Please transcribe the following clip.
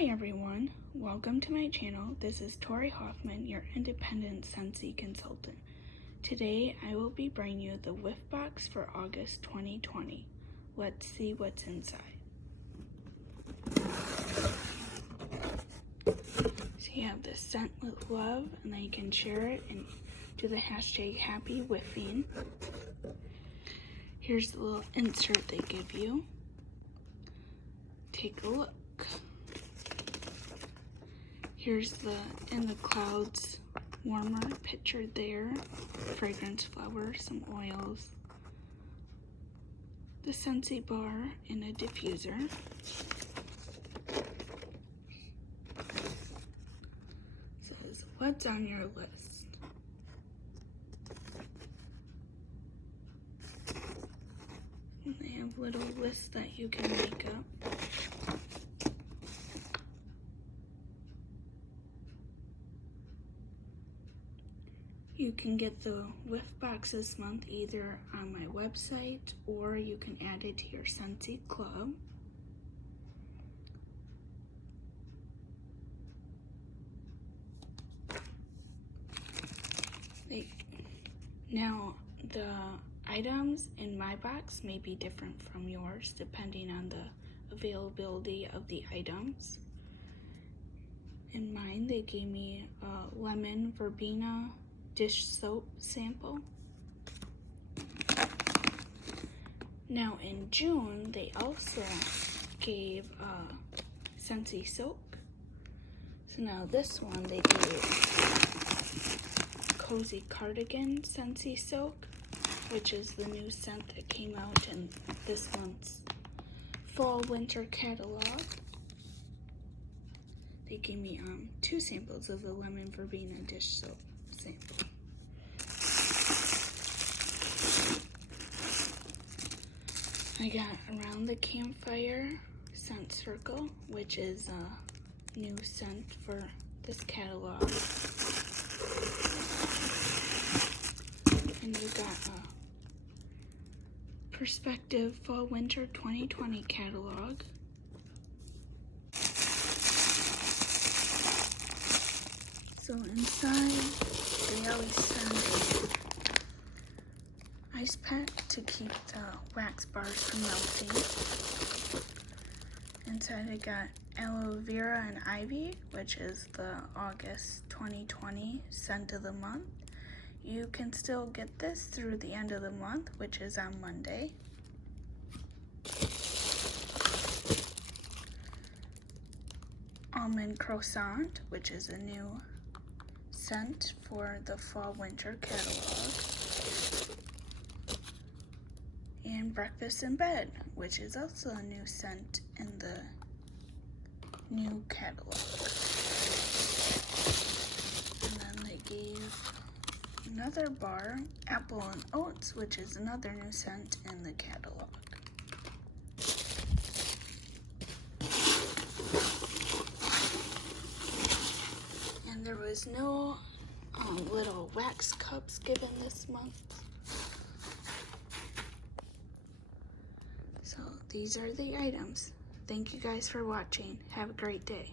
Hi everyone, welcome to my channel. This is Tori Hoffman, your independent Scentsy consultant. Today I will be bringing you the Whiff Box for August 2020. Let's see what's inside. So you have the scent with love, and then you can share it and do the hashtag happy whiffing. Here's the little insert they give you. Take a look. Here's the In the Clouds warmer pictured there, fragrance flowers, some oils, the Scentsy bar, and a diffuser. It says, what's on your list? And they have little lists that you can make up. You can get the Whiff Box this month either on my website or you can add it to your Scentsy club. Now, the items in my box may be different from yours depending on the availability of the items. In mine, they gave me a lemon verbena dish soap sample. Now in June, they also gave Scentsy soap. So now this one, they gave Cozy Cardigan Scentsy soap, which is the new scent that came out in this month's fall winter catalog. They gave me 2 samples of the lemon verbena dish soap sample. I got Around the Campfire Scent Circle, which is a new scent for this catalog. And we got a Perspective Fall Winter 2020 catalog. So inside, they always send a ice pack to keep the wax bars from melting. Inside I got Aloe Vera and Ivy, which is the August 2020 scent of the month. You can still get this through the end of the month, which is on Monday. Almond Croissant, which is a new scent for the fall winter catalog. And Breakfast in Bed, which is also a new scent in the new catalog. And then they gave another bar, Apple and Oats, which is another new scent in the catalog. And there was no little wax cups given this month. So these are the items. Thank you guys for watching. Have a great day.